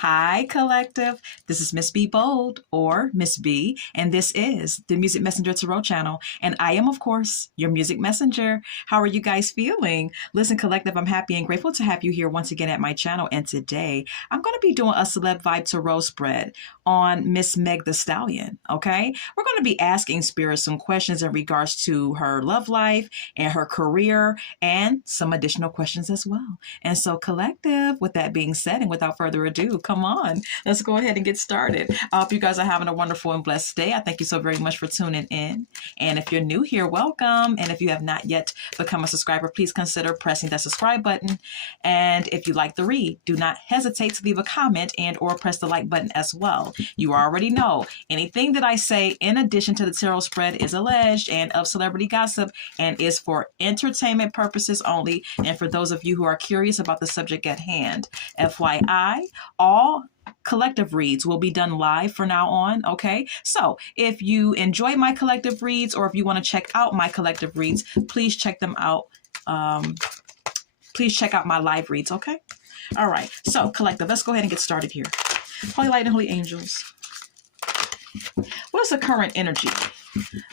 Hi, collective. This is Miss B Bold or Miss B, and this is the Music Messenger Tarot channel. And I am, of course, your music messenger. How are you guys feeling? Listen, collective, I'm happy and grateful to have you here once again at my channel. And today I'm going to be doing a Celeb Vibe Tarot spread on Miss Meg Thee Stallion. Okay, we're going to be asking Spirit some questions in regards to her love life and her career, and some additional questions as well. And so, collective, with that being said, and without further ado, come on, let's go ahead and get started. I hope you guys are having a wonderful and blessed day. I thank you so very much for tuning in. And if you're new here, welcome. And if you have not yet become a subscriber, please consider pressing that subscribe button. And if you like the read, do not hesitate to leave a comment and or press the like button as well. You already know anything that I say in addition to the tarot spread is alleged and of celebrity gossip and is for entertainment purposes only. And for those of you who are curious about the subject at hand, FYI, all collective reads will be done live from now on. Okay, so if you enjoy my collective reads, or if you want to check out my collective reads, please check them out. Please check out my live reads. Okay, all right, so collective, let's go ahead and get started here. Holy light and holy angels, what is the current energy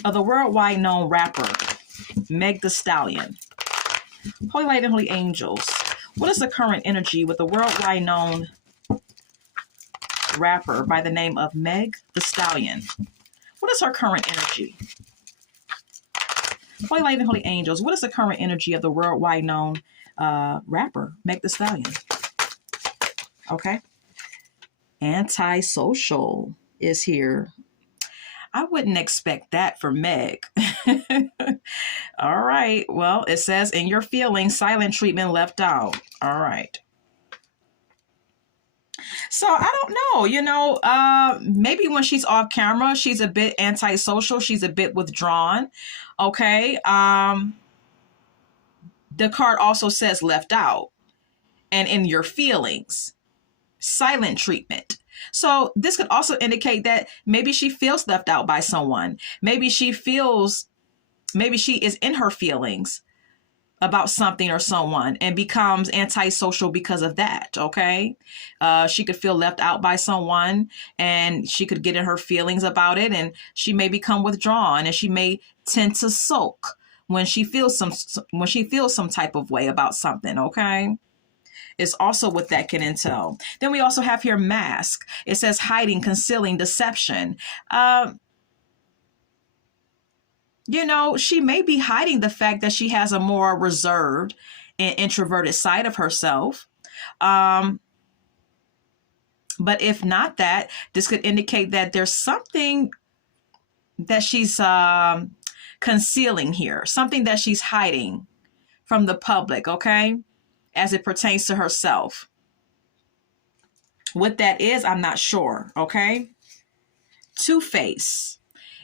of the worldwide known rapper Meg Thee Stallion? Holy light and holy angels, what is the current energy with the worldwide known rapper by the name of Meg Thee Stallion? What is her current energy? Holy light and holy angels, what is the current energy of the worldwide known rapper Meg Thee Stallion? Okay. Antisocial is here. I wouldn't expect that for Meg. All right. Well, it says in your feelings, silent treatment left out. All right. So I don't know, maybe when she's off camera, she's a bit antisocial. She's a bit withdrawn. Okay. The card also says left out and in your feelings, silent treatment. So this could also indicate that maybe she feels left out by someone. Maybe she is in her feelings about something or someone and becomes antisocial because of that. Okay. She could feel left out by someone and she could get in her feelings about it, and she may become withdrawn, and she may tend to sulk when she feels some type of way about something. Okay. Is also what that can entail. Then we also have here mask. It says hiding, concealing, deception. She may be hiding the fact that she has a more reserved and introverted side of herself. But if not that, this could indicate that there's something that she's concealing here, something that she's hiding from the public, okay, as it pertains to herself. What that is, I'm not sure, okay? Two-Face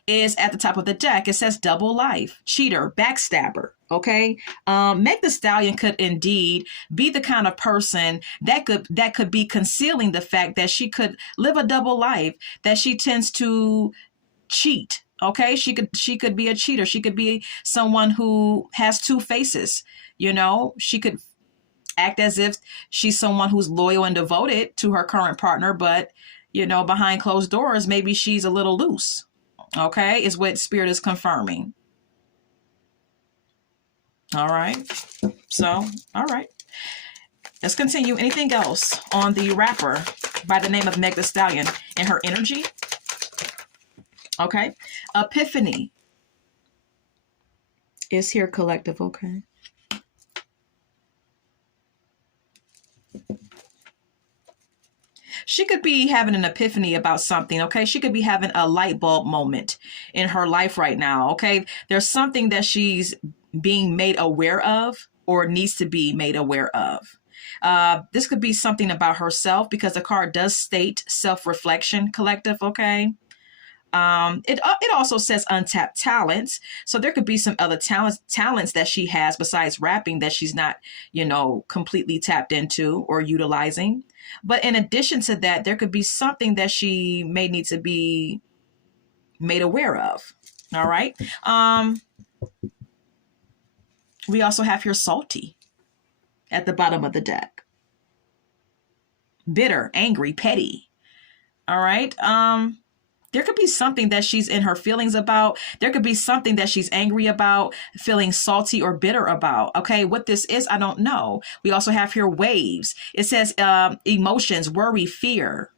is at the top of the deck. It says double life, cheater, backstabber, okay? Meg Thee Stallion could indeed be the kind of person that could be concealing the fact that she could live a double life, that she tends to cheat, okay? She could be a cheater. She could be someone who has two faces, She could act as if she's someone who's loyal and devoted to her current partner, but behind closed doors, maybe she's a little loose. Okay, is what Spirit is confirming. All right. So, all right. Let's continue. Anything else on the rapper by the name of Meg Thee Stallion and her energy? Okay. Epiphany is here, collective. Okay. She could be having an epiphany about something, okay? She could be having a light bulb moment in her life right now, okay? There's something that she's being made aware of or needs to be made aware of. This could be something about herself, because the card does state self-reflection, collective, okay? It also says untapped talents. So there could be some other talents that she has besides rapping that she's not, completely tapped into or utilizing. But in addition to that, there could be something that she may need to be made aware of. All right. We also have here salty at the bottom of the deck. bitter, angry, petty. All right. There could be something that she's in her feelings about. There could be something that she's angry about, feeling salty or bitter about. Okay, what this is, I don't know. We also have here waves. It says emotions, worry, fear.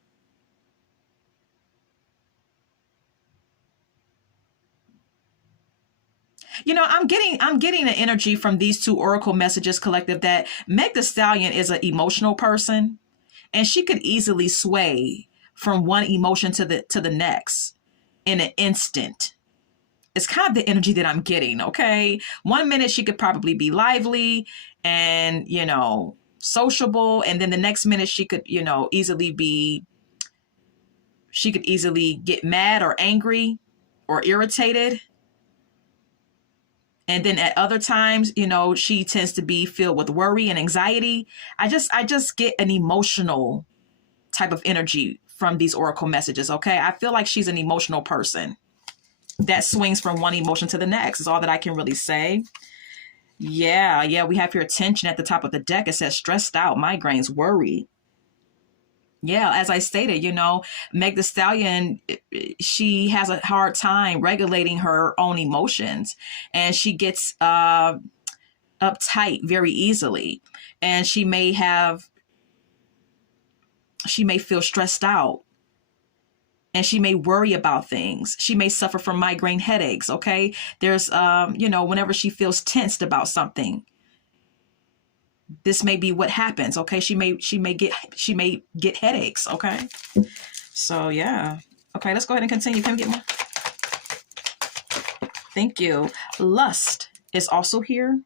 You know, I'm getting an energy from these two oracle messages collective that Meg the Stallion is an emotional person, and she could easily sway from one emotion to the next in an instant. It's kind of the energy that I'm getting, okay? One minute she could probably be lively and, sociable, and then the next minute she could easily get mad or angry or irritated. And then at other times, she tends to be filled with worry and anxiety. I just get an emotional type of energy from these oracle messages, okay? I feel like she's an emotional person that swings from one emotion to the next is all that I can really say. Yeah, we have here tension at the top of the deck. It says stressed out, migraines, worry. Yeah, as I stated, Meg the Stallion, she has a hard time regulating her own emotions, and she gets uptight very easily, and she may feel stressed out, and she may worry about things. She may suffer from migraine headaches. Okay. There's, whenever she feels tensed about something, this may be what happens. Okay. She may get headaches. Okay. So yeah. Okay. Let's go ahead and continue. Can we get more? Thank you. Lust is also here.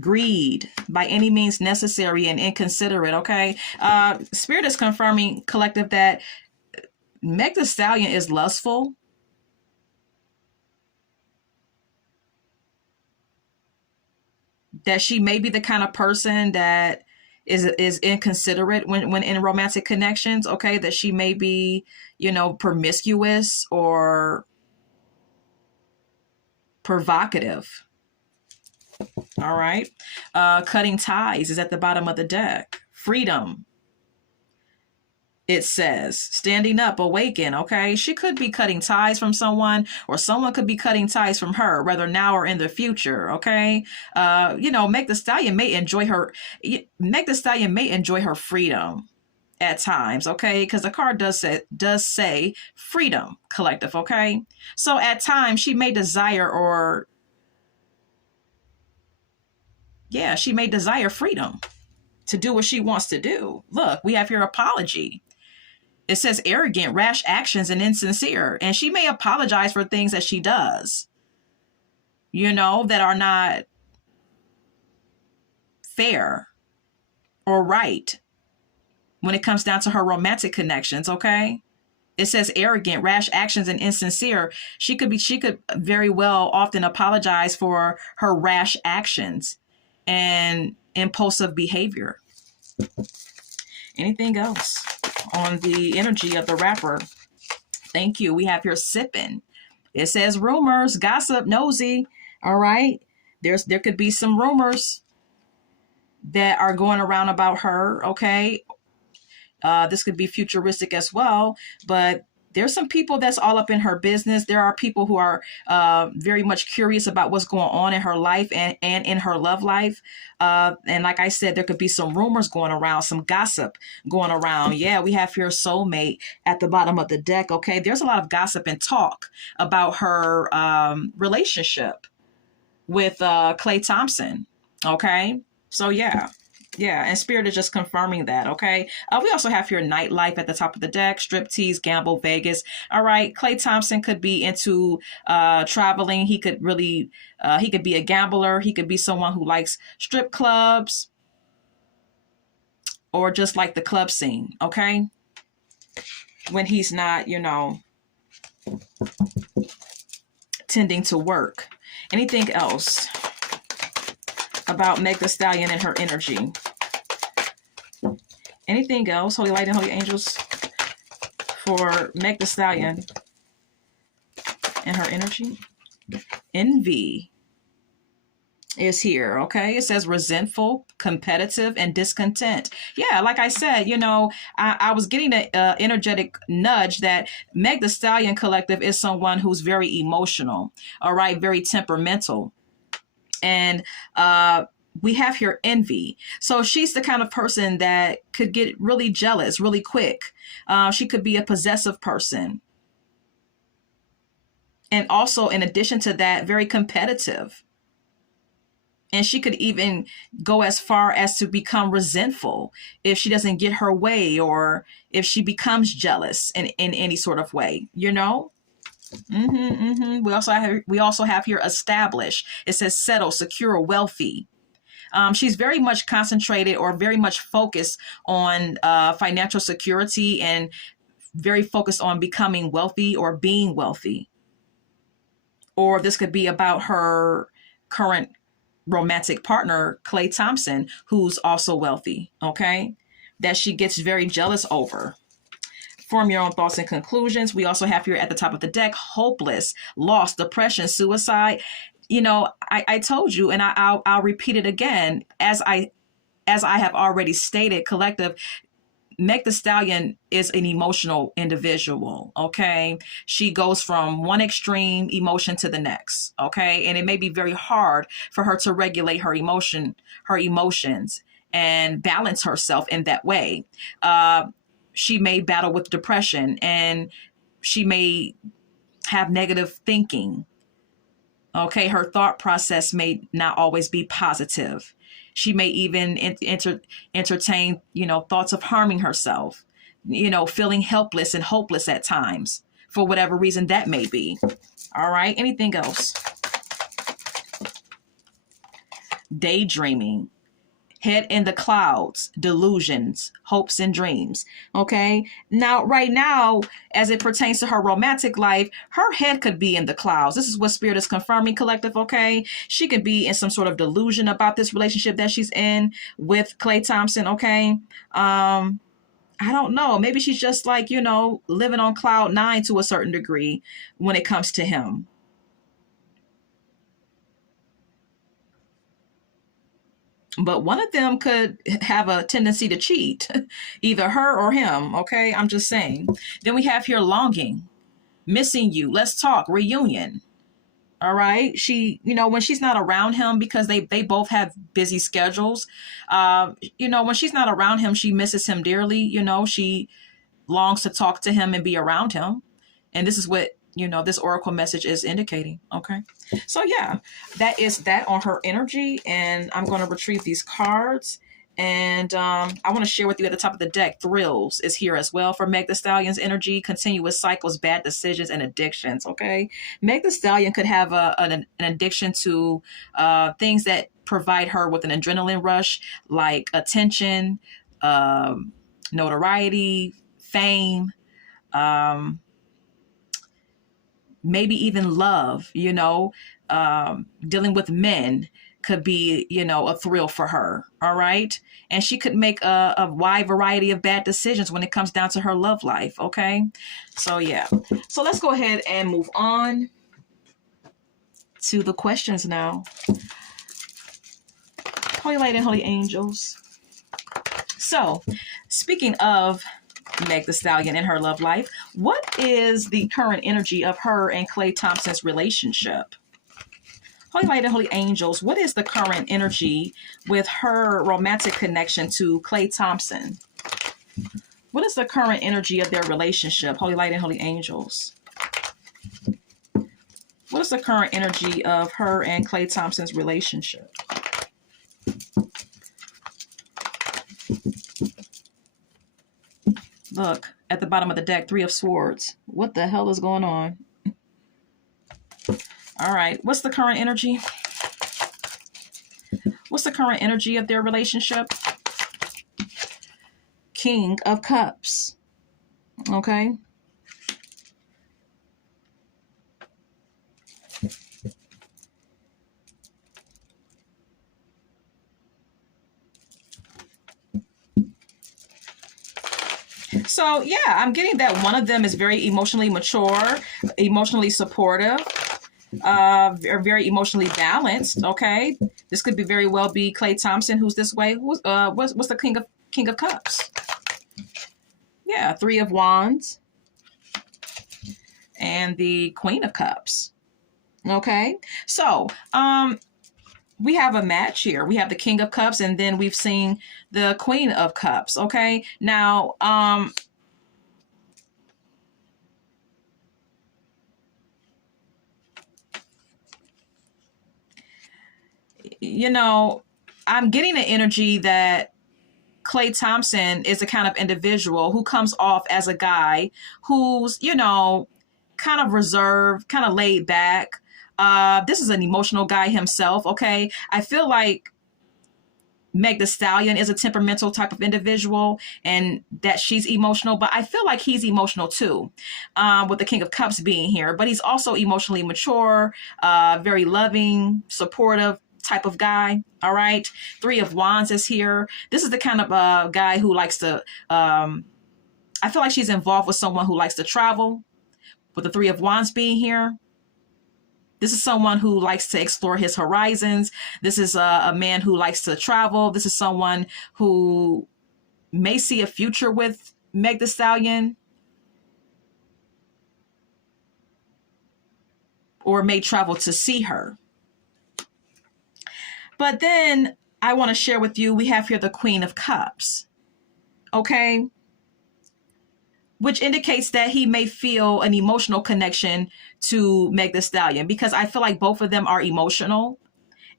Greed, by any means necessary and inconsiderate. Okay. Spirit is confirming collective that Meg the Stallion is lustful. That she may be the kind of person that is inconsiderate when in romantic connections. Okay, that she may be, promiscuous or provocative. All right. Cutting ties is at the bottom of the deck. Freedom. It says standing up, awaken. Okay. She could be cutting ties from someone, or someone could be cutting ties from her, whether now or in the future. Okay. Meg the Stallion may enjoy her freedom at times. Okay. Because the card does say freedom collective. Okay. So at times she may desire she may desire freedom to do what she wants to do. Look, we have here apology. It says arrogant, rash actions, and insincere. And she may apologize for things that she does, that are not fair or right when it comes down to her romantic connections, okay? It says arrogant, rash actions, and insincere. She could very well often apologize for her rash actions and impulsive behavior. Anything else on the energy of the rapper? Thank you. We have here sipping. It says rumors, gossip, nosy. All right. There could be some rumors that are going around about her. Okay. This could be futuristic as well, but there's some people that's all up in her business. There are people who are very much curious about what's going on in her life and in her love life. And like I said, there could be some rumors going around, some gossip going around. Yeah, we have here soulmate at the bottom of the deck. Okay, there's a lot of gossip and talk about her relationship with Klay Thompson. Okay, so yeah. Yeah, and Spirit is just confirming that, okay? We also have here nightlife at the top of the deck, striptease, gamble, Vegas. All right, Klay Thompson could be into traveling. He could be a gambler. He could be someone who likes strip clubs or just like the club scene, okay? When he's not, tending to work. Anything else about Meg the Stallion and her energy? Anything else, Holy Light and Holy Angels, for Meg the Stallion and her energy? Envy. is here. Okay, it says resentful, competitive, and discontent. Yeah, like I said, I was getting an energetic nudge that Meg the Stallion collective is someone who's very emotional, all right, very temperamental. And we have here envy. So she's the kind of person that could get really jealous really quick. She could be a possessive person. And also, in addition to that, very competitive. And she could even go as far as to become resentful if she doesn't get her way, or if she becomes jealous in any sort of way, We also have here establish. It says settle, secure, wealthy. She's very much concentrated or very much focused on financial security, and very focused on becoming wealthy or being wealthy. Or this could be about her current romantic partner, Klay Thompson, who's also wealthy, okay? That she gets very jealous over. Form your own thoughts and conclusions. We also have here at the top of the deck, hopeless, lost, depression, suicide. I told you, and I'll repeat it again, as I have already stated, collective, Meg the Stallion is an emotional individual, okay? She goes from one extreme emotion to the next, okay? And it may be very hard for her to regulate her emotions, and balance herself in that way. She may battle with depression, and she may have negative thinking. Okay, her thought process may not always be positive. She may even entertain, thoughts of harming herself, feeling helpless and hopeless at times for whatever reason that may be. All right, anything else? Daydreaming. Head in the clouds, delusions, hopes, and dreams. Okay. Now, right now, as it pertains to her romantic life, her head could be in the clouds. This is what Spirit is confirming, collective. Okay. She could be in some sort of delusion about this relationship that she's in with Klay Thompson. Okay. I don't know. Maybe she's just like, living on cloud nine to a certain degree when it comes to him. But one of them could have a tendency to cheat, either her or him. Okay, I'm just saying. Then we have here longing, missing you, let's talk, reunion. All right. She, when she's not around him, because they both have busy schedules, when she's not around him, she misses him dearly. She longs to talk to him and be around him. And this is what this oracle message is indicating. Okay. So yeah, that is that on her energy. And I'm going to retrieve these cards. And I want to share with you at the top of the deck, thrills is here as well for Meg the Stallion's energy, continuous cycles, bad decisions, and addictions. Okay. Meg the Stallion could have an addiction to things that provide her with an adrenaline rush, like attention, notoriety, fame, maybe even love, dealing with men could be, a thrill for her. All right. And she could make a wide variety of bad decisions when it comes down to her love life. Okay. So, yeah. So let's go ahead and move on to the questions now. Holy Light and Holy Angels. So, speaking of Meg the Stallion in her love life, what is the current energy of her and Klay Thompson's relationship? Holy Light and Holy Angels, what is the current energy with her romantic connection to Klay Thompson? What is the current energy of their relationship? Holy Light and Holy Angels. What is the current energy of her and Klay Thompson's relationship? Look, at the bottom of the deck, Three of Swords. What the hell is going on? All right. What's the current energy? What's the current energy of their relationship? King of Cups. Okay. So, yeah, I'm getting that one of them is very emotionally mature, emotionally supportive. are very emotionally balanced. Okay, this could be very well be Clay Thompson, who's this way. What's the King of Cups? Yeah, Three of Wands and the Queen of Cups. Okay, so we have a match here. We have the King of Cups, and then we've seen the Queen of Cups. Okay, now you know, I'm getting an energy that Clay Thompson is the kind of individual who comes off as a guy who's, kind of reserved, kind of laid back. This is an emotional guy himself. Okay. I feel like Meg Thee Stallion is a temperamental type of individual and that she's emotional, but I feel like he's emotional too, with the King of Cups being here. But he's also emotionally mature, very loving, supportive type of guy. All right. Three of Wands is here. This is the kind of guy who likes to, I feel like she's involved with someone who likes to travel, with the Three of Wands being here. This is someone who likes to explore his horizons. This is a man who likes to travel. This is someone who may see a future with Meg Thee Stallion, or may travel to see her. But then I want to share with you, we have here the Queen of Cups. Okay. Which indicates that he may feel an emotional connection to Meg Thee Stallion, because I feel like both of them are emotional,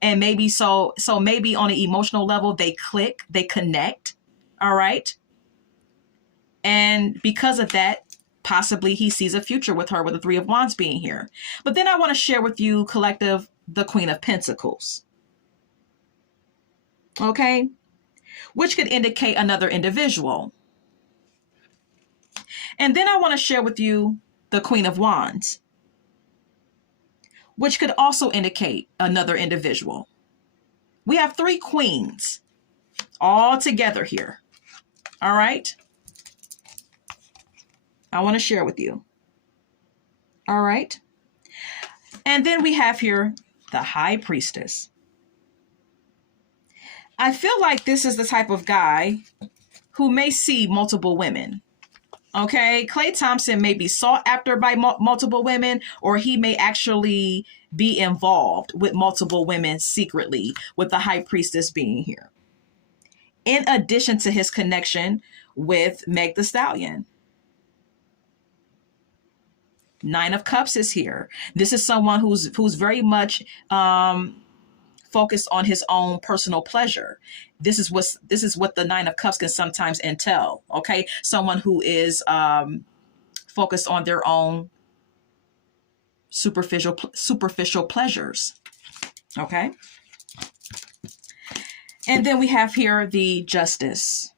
and maybe so maybe on an emotional level they click, they connect. All right. And because of that, possibly he sees a future with her, with the Three of Wands being here. But then I want to share with you, collective, the Queen of Pentacles. Okay. Which could indicate another individual. And then I want to share with you the Queen of Wands, which could also indicate another individual. We have three queens all together here. All right. I want to share with you. All right. And then we have here the High Priestess. I feel like this is the type of guy who may see multiple women. Okay, Clay Thompson may be sought after by multiple women, or he may actually be involved with multiple women secretly, with the High Priestess being here. In addition to his connection with Meg Thee Stallion. Nine of Cups is here. This is someone who's very much focused on his own personal pleasure. This is what the Nine of Cups can sometimes entail. Okay, someone who is focused on their own superficial pleasures. Okay, and then we have here the Justice.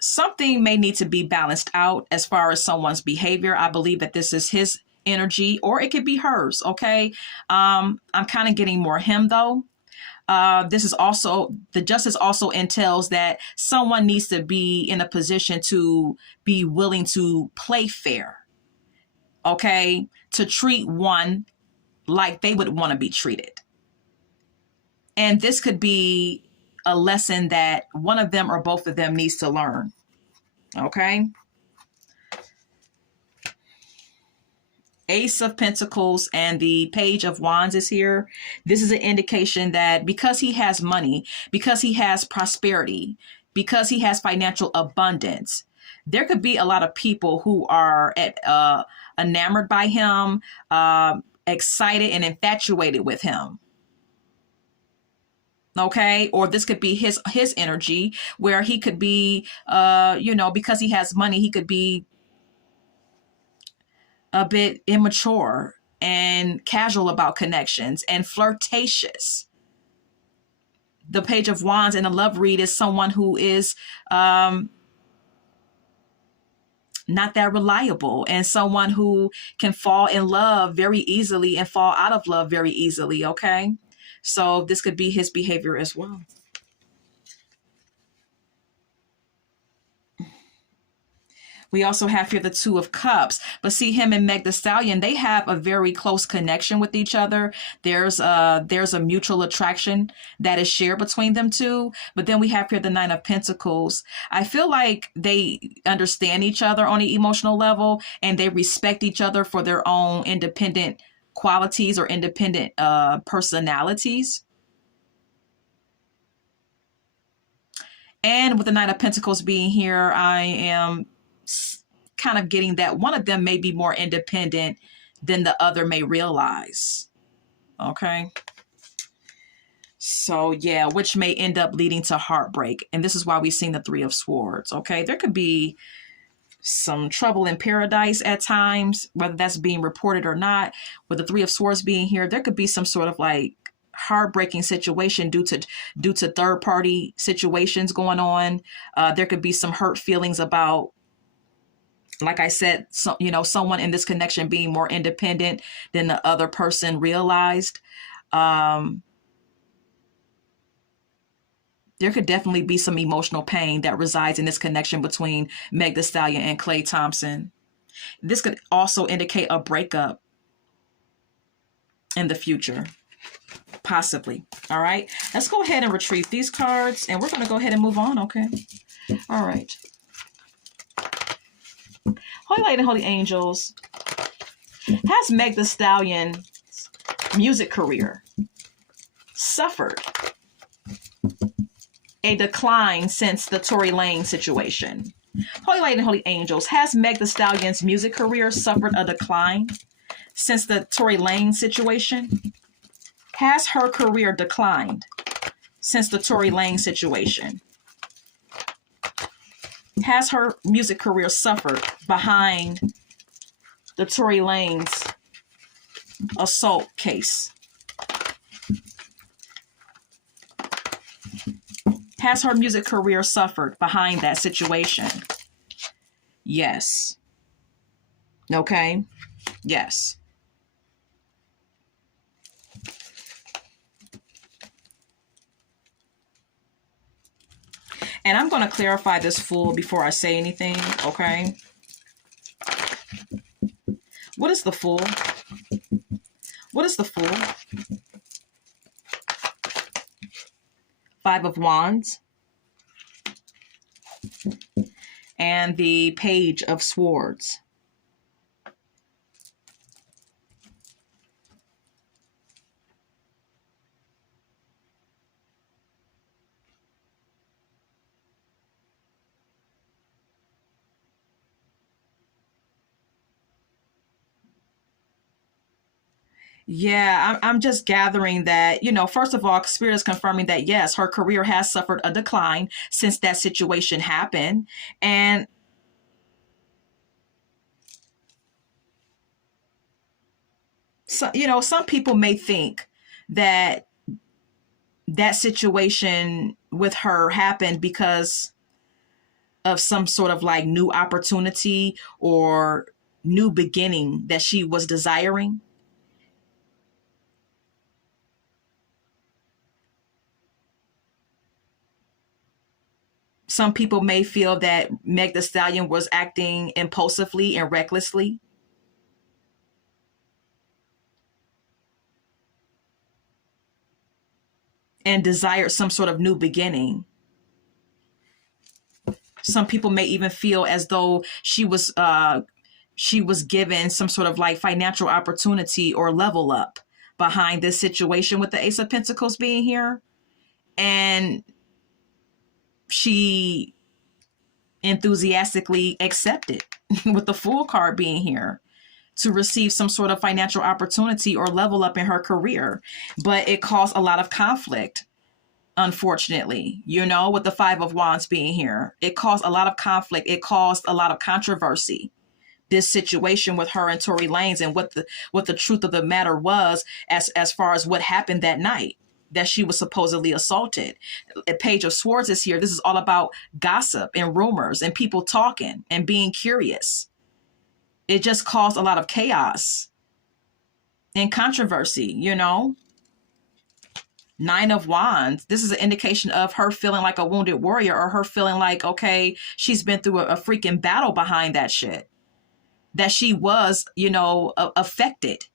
Something may need to be balanced out as far as someone's behavior. I believe that this is his energy, or it could be hers. Okay, I'm kind of getting more him though. This is also, the Justice also entails that someone needs to be in a position to be willing to play fair. Okay. To treat one like they would want to be treated. And this could be a lesson that one of them or both of them needs to learn. Okay. Ace of Pentacles and the Page of Wands is here. This is an indication that because he has money, because he has prosperity, because he has financial abundance, there could be a lot of people who are enamored by him, excited and infatuated with him. Okay. Or this could be his energy, where he could be, because he has money, he could be a bit immature and casual about connections and flirtatious. The Page of Wands in a love read is someone who is not that reliable, and someone who can fall in love very easily and fall out of love very easily. Okay. So this could be his behavior as well. We also have here the Two of Cups. But see, him and Meg Thee Stallion, they have a very close connection with each other. There's a mutual attraction that is shared between them two. But then we have here the Nine of Pentacles. I feel like they understand each other on the emotional level, and they respect each other for their own independent qualities or independent personalities. And with the Nine of Pentacles being here, I am kind of getting that one of them may be more independent than the other may realize. Okay. So yeah, which may end up leading to heartbreak. And this is why we've seen the Three of Swords. Okay. There could be some trouble in paradise at times, whether that's being reported or not. With the Three of Swords being here, there could be some sort of like heartbreaking situation due to third party situations going on. There could be some hurt feelings about, like I said, someone in this connection being more independent than the other person realized. There could definitely be some emotional pain that resides in this connection between Meg Thee Stallion and Klay Thompson. This could also indicate a breakup in the future. Possibly. All right. Let's go ahead and retrieve these cards, and we're going to go ahead and move on. Okay. All right. Holy Light and Holy Angels. Has Meg Thee Stallion's music career suffered a decline since the Tory Lanez situation? Holy Light and Holy Angels. Has Meg Thee Stallion's music career suffered a decline since the Tory Lanez situation? Has her career declined since the Tory Lanez situation? Has her music career suffered behind the Tory Lanez assault case? Has her music career suffered behind that situation? Yes. Okay. Yes. And I'm going to clarify this full before I say anything, okay? What is the Fool? What is the Fool? Five of Wands. And the Page of Swords. Yeah, I'm just gathering that, first of all, Spirit is confirming that, yes, her career has suffered a decline since that situation happened. And so, some people may think that that situation with her happened because of some sort of like new opportunity or new beginning that she was desiring. Some people may feel that Meg Thee Stallion was acting impulsively and recklessly. And desired some sort of new beginning. Some people may even feel as though she was given some sort of like financial opportunity or level up behind this situation with the Ace of Pentacles being here. And she enthusiastically accepted with the Fool card being here to receive some sort of financial opportunity or level up in her career. But it caused a lot of conflict, unfortunately, with the Five of Wands being here. It caused a lot of conflict. It caused a lot of controversy. This situation with her and Tory Lanez, and what the truth of the matter was as far as what happened that night that she was supposedly assaulted. A Page of Swords is here. This is all about gossip and rumors and people talking and being curious. It just caused a lot of chaos and controversy, Nine of Wands. This is an indication of her feeling like a wounded warrior, or her feeling like, okay, she's been through a freaking battle behind that shit. That she was, affected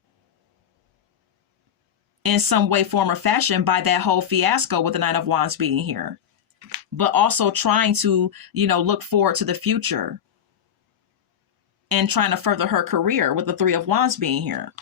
in some way, form, or fashion by that whole fiasco with the Nine of Wands being here. But also trying to, look forward to the future and trying to further her career with the Three of Wands being here.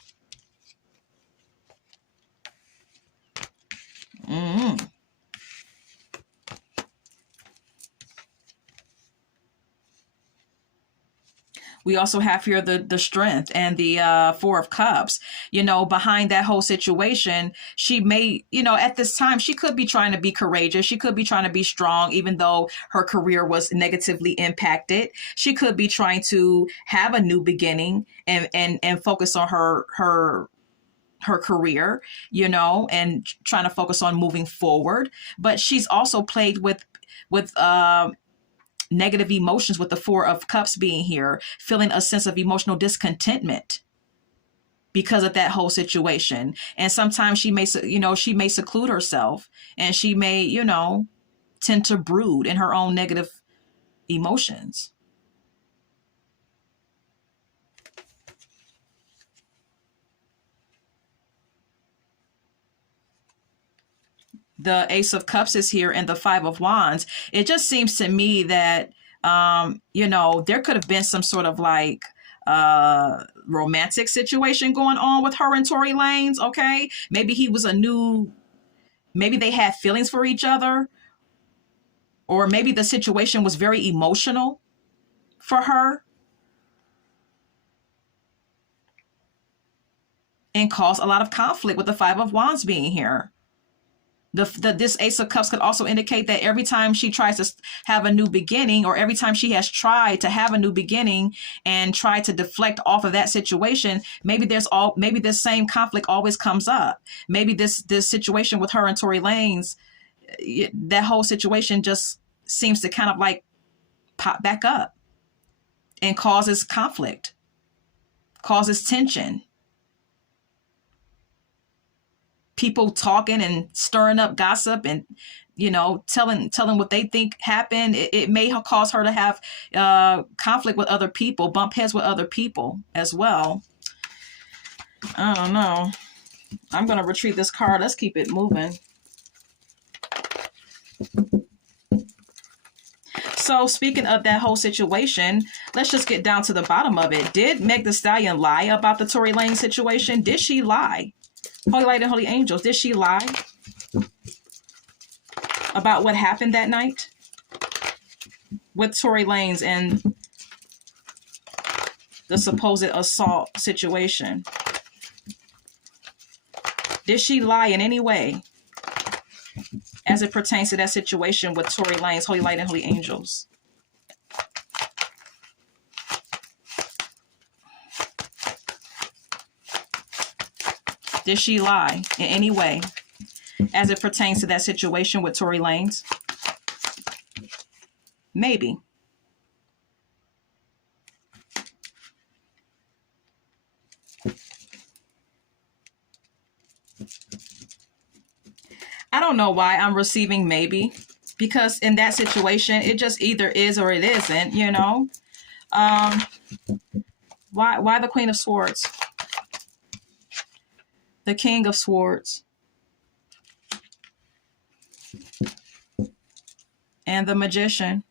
We also have here the strength and the Four of Cups. Behind that whole situation, she may, at this time, she could be trying to be courageous. She could be trying to be strong, even though her career was negatively impacted. She could be trying to have a new beginning and focus on her career, and trying to focus on moving forward. But she's also plagued with negative emotions with the Four of Cups being here, feeling a sense of emotional discontentment because of that whole situation. And sometimes she may seclude herself, and she may, tend to brood in her own negative emotions. The Ace of Cups is here and the Five of Wands. It just seems to me that, there could have been some sort of like romantic situation going on with her and Tory Lanez. Okay. Maybe maybe they had feelings for each other, or maybe the situation was very emotional for her and caused a lot of conflict with the Five of Wands being here. This Ace of Cups could also indicate that every time she tries to have a new beginning, or every time she has tried to have a new beginning and tried to deflect off of that situation, maybe this same conflict always comes up. Maybe this situation with her and Tory Lanez, that whole situation just seems to kind of like pop back up and causes conflict, causes tension. People talking and stirring up gossip and, telling what they think happened. It may cause her to have conflict with other people, bump heads with other people as well. I don't know. I'm going to retrieve this card. Let's keep it moving. So speaking of that whole situation, let's just get down to the bottom of it. Did Meg Thee Stallion lie about the Tory Lanez situation? Did she lie? Holy Light and Holy Angels, did she lie about what happened that night with Tory Lanez and the supposed assault situation? Did she lie in any way as it pertains to that situation with Tory Lanez, Holy Light and Holy Angels? Did she lie in any way as it pertains to that situation with Tory Lanez? Maybe. I don't know why I'm receiving maybe, because in that situation, it just either is or it isn't, Why the Queen of Swords? The King of Swords. And the Magician.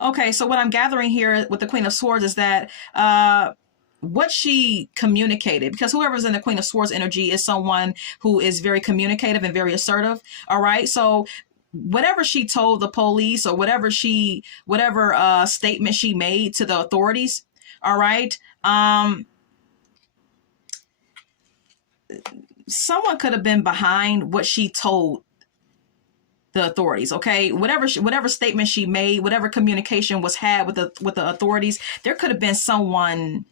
Okay, so what I'm gathering here with the Queen of Swords is that what she communicated, because whoever's in the Queen of Swords energy is someone who is very communicative and very assertive. All right. So whatever she told the police, or whatever statement she made to the authorities. All right. Someone could have been behind what she told the authorities. Okay. Whatever statement she made, whatever communication was had with the authorities, there could have been someone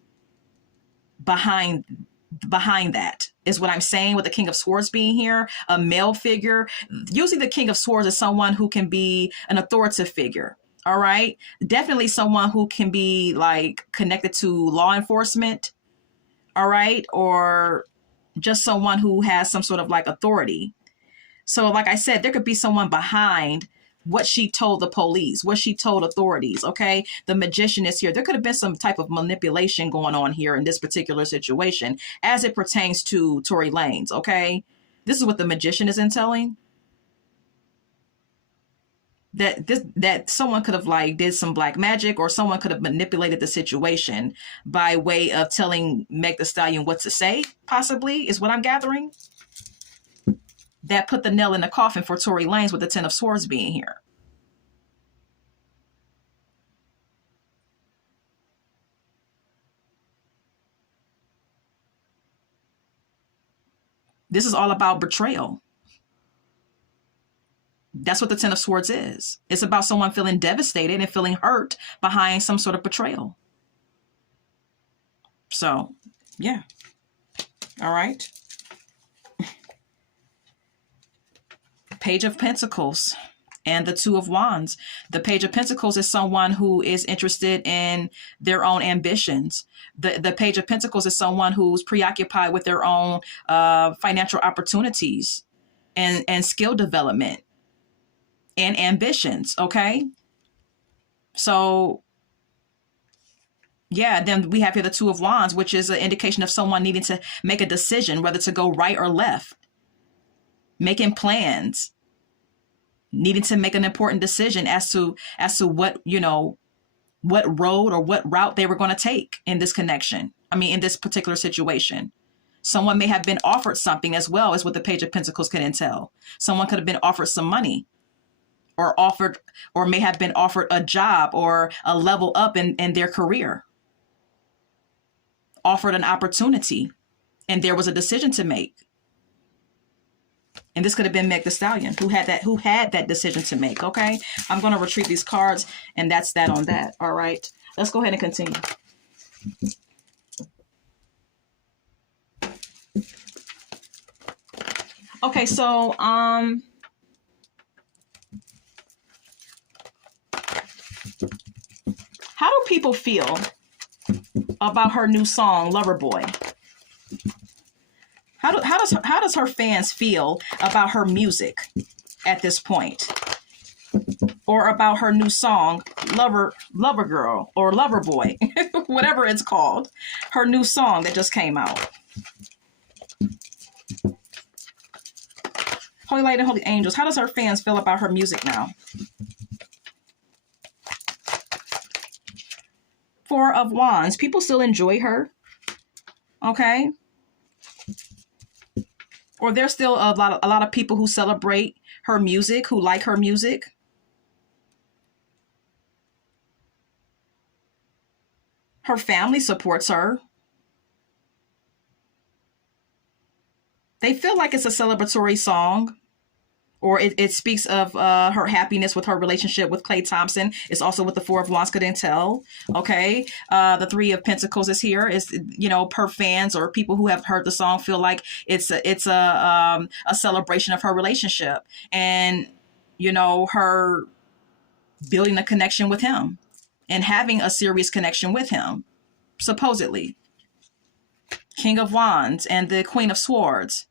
behind behind that is what I'm saying with the King of Swords being here, a male figure. Usually the King of Swords is someone who can be an authoritative figure. All right. Definitely someone who can be like connected to law enforcement. All right. Or just someone who has some sort of like authority. So like I said, there could be someone behind what she told the police, what she told authorities. Okay. The magician is here. There could have been some type of manipulation going on here in this particular situation as it pertains to Tory Lanez. Okay. This is what the magician is intelling. That someone could have like did some black magic, or someone could have manipulated the situation by way of telling Meg Thee Stallion what to say, possibly, is what I'm gathering. That put the nail in the coffin for Tory Lanez with the Ten of Swords being here. This is all about betrayal. That's what the Ten of Swords is. It's about someone feeling devastated and feeling hurt behind some sort of betrayal. So, yeah. All right. Page of Pentacles and the Two of Wands. The Page of Pentacles is someone who is interested in their own ambitions. The Page of Pentacles is someone who's preoccupied with their own financial opportunities and skill development and ambitions. Okay. So yeah, then we have here the Two of Wands, which is an indication of someone needing to make a decision, whether to go right or left, making plans, needing to make an important decision as to what, what road or what route they were going to take in this connection. I mean, in this particular situation. Someone may have been offered something as well, as what the Page of Pentacles can entail. Someone could have been offered some money, or may have been offered a job or a level up in their career, offered an opportunity, and there was a decision to make. And this could have been Meg Thee Stallion who had that decision to make. Okay, I'm going to retrieve these cards, and that's that on that. All right, let's go ahead and continue. Okay, so how do people feel about her new song, Lover Boy? How does her fans feel about her music at this point? Or about her new song, Lover Girl, or Lover Boy, whatever it's called. Her new song that just came out. Holy Light and Holy Angels, how does her fans feel about her music now? Four of Wands, people still enjoy her. Okay. Or there's still a lot of people who celebrate her music, who like her music. Her family supports her. They feel like it's a celebratory song, or it speaks of her happiness with her relationship with Klay Thompson. It's also what the Four of Wands could entail. Okay. The Three of Pentacles is here. Is, per fans or people who have heard the song feel like it's a celebration of her relationship and, her building a connection with him and having a serious connection with him, supposedly. King of Wands and the Queen of Swords.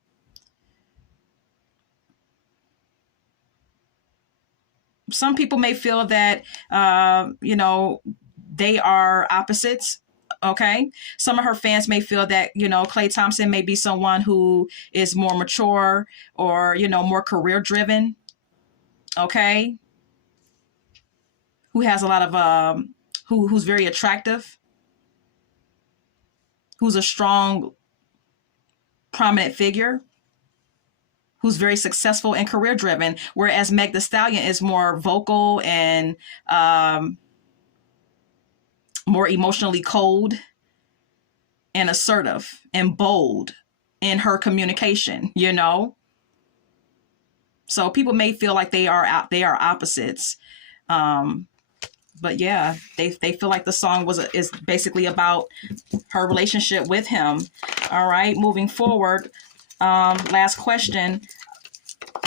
Some people may feel that, they are opposites. Okay. Some of her fans may feel that, Klay Thompson may be someone who is more mature or, more career driven. Okay. Who has a lot of, who's very attractive. Who's a strong, prominent figure, who's very successful and career driven, whereas Meg Thee Stallion is more vocal and more emotionally cold and assertive and bold in her communication, So people may feel like they are opposites. But yeah, they feel like the song is basically about her relationship with him. All right, moving forward. Last question.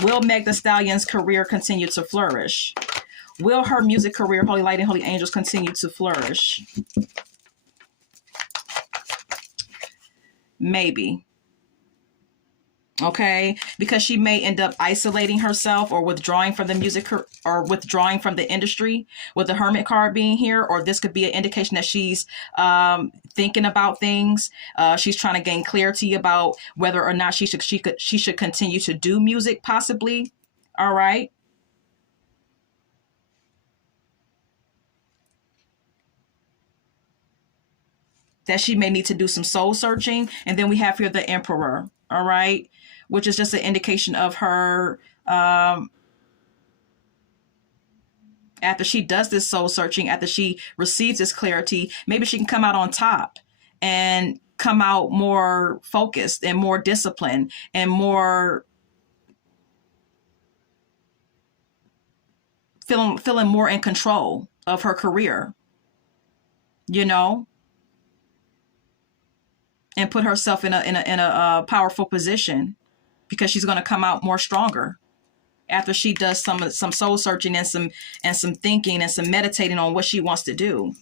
Will Meg Thee Stallion's career continue to flourish? Will her music career, Holy Light and Holy Angels, continue to flourish? Maybe. Okay, because she may end up isolating herself or withdrawing from the music or withdrawing from the industry with the hermit card being here, or this could be an indication that she's thinking about things. She's trying to gain clarity about whether or not she should continue to do music, possibly. All right. That she may need to do some soul searching. And then we have here the Emperor. All right, which is just an indication of her after she does this soul searching, after she receives this clarity, maybe she can come out on top and come out more focused and more disciplined and more feeling more in control of her career, you know, and put herself in a powerful position, because she's going to come out more stronger after she does some soul searching and some thinking and some meditating on what she wants to do.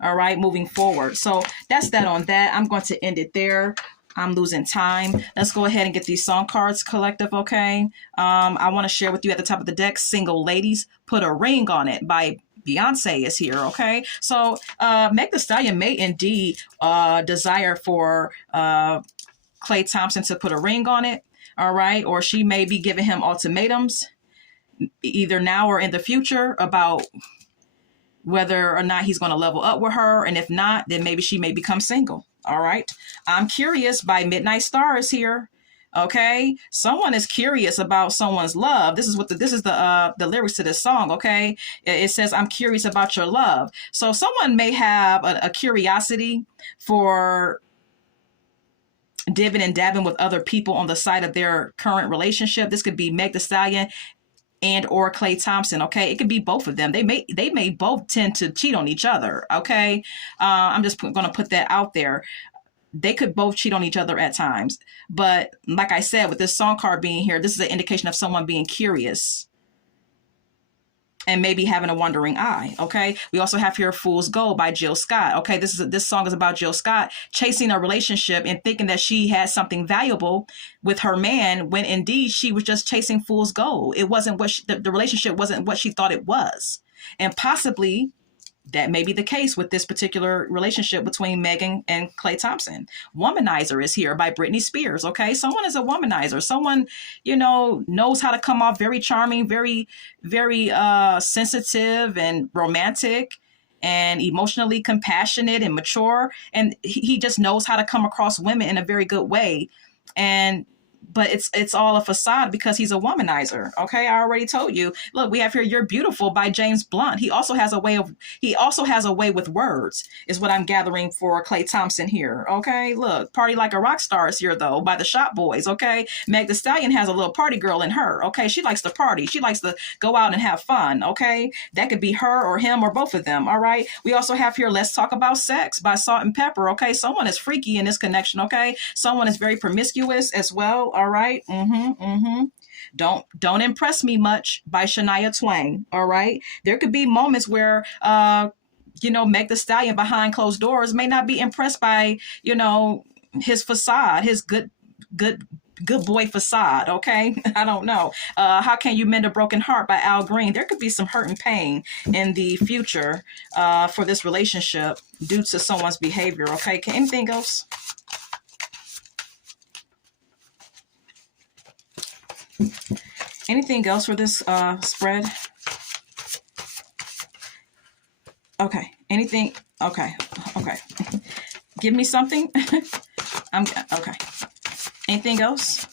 All right, moving forward. So that's that on that. I'm going to end it there. I'm losing time. Let's go ahead and get these song cards, collective, okay? I want to share with you at the top of the deck, Single Ladies, Put a Ring on It by Beyonce is here, okay? So Meg Thee Stallion may indeed desire for Klay Thompson to put a ring on it, all right? Or she may be giving him ultimatums, either now or in the future, about whether or not he's going to level up with her. And if not, then maybe she may become single, all right? I'm Curious by Midnight Star is here. Okay, someone is curious about someone's love. This is the lyrics to this song. Okay, it says, "I'm curious about your love." So someone may have a curiosity for dibbing and dabbing with other people on the side of their current relationship. This could be Meg Thee Stallion and or Klay Thompson. Okay, it could be both of them. They may both tend to cheat on each other. Okay, I'm just going to put that out there. They could both cheat on each other at times. But like I said, with this song card being here, this is an indication of someone being curious and maybe having a wandering eye. Okay. We also have here Fool's Gold by Jill Scott. Okay. This song is about Jill Scott chasing a relationship and thinking that she had something valuable with her man, when indeed she was just chasing fool's gold. It wasn't what the relationship wasn't what she thought it was. And possibly that may be the case with this particular relationship between Megan and Klay Thompson. Womanizer is here by Britney Spears. Okay. Someone is a womanizer. Someone, knows how to come off very charming, very, very sensitive and romantic and emotionally compassionate and mature. And he just knows how to come across women in a very good way. But it's all a facade because he's a womanizer. Okay, I already told you. Look, we have here "You're Beautiful" by James Blunt. He also has a way with words, is what I'm gathering for Klay Thompson here. Okay, look, "Party Like a Rock Star" is here though by the Shop Boys. Okay, Meg Thee Stallion has a little party girl in her. Okay, she likes to party. She likes to go out and have fun. Okay, that could be her or him or both of them. All right. We also have here "Let's Talk About Sex" by Salt and Pepper. Okay, someone is freaky in this connection. Okay, someone is very promiscuous as well. All right. Don't Impress Me Much by Shania Twain. All right. There could be moments where Meg Thee Stallion behind closed doors may not be impressed by, his facade, his good boy facade. Okay. I don't know. How Can You Mend a Broken Heart by Al Green. There could be some hurt and pain in the future for this relationship due to someone's behavior. Okay. Anything else? Anything else for this spread? Okay. Anything? Okay. Give me something. Okay. Anything else?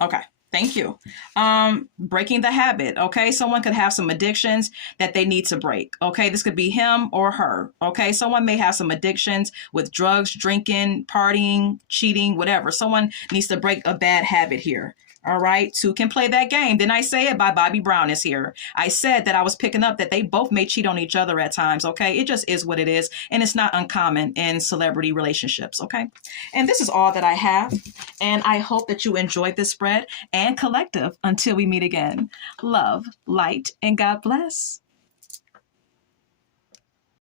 Okay. Thank you. Breaking the habit. Okay. Someone could have some addictions that they need to break. Okay. This could be him or her. Okay. Someone may have some addictions with drugs, drinking, partying, cheating, whatever. Someone needs to break a bad habit here. All right, two can play that game. Didn't I say it? By Bobby Brown is here. I said that I was picking up that they both may cheat on each other at times. Okay, it just is what it is, and it's not uncommon in celebrity relationships. Okay, and this is all that I have, and I hope that you enjoyed this spread and collective. Until we meet again, love, light, and God bless.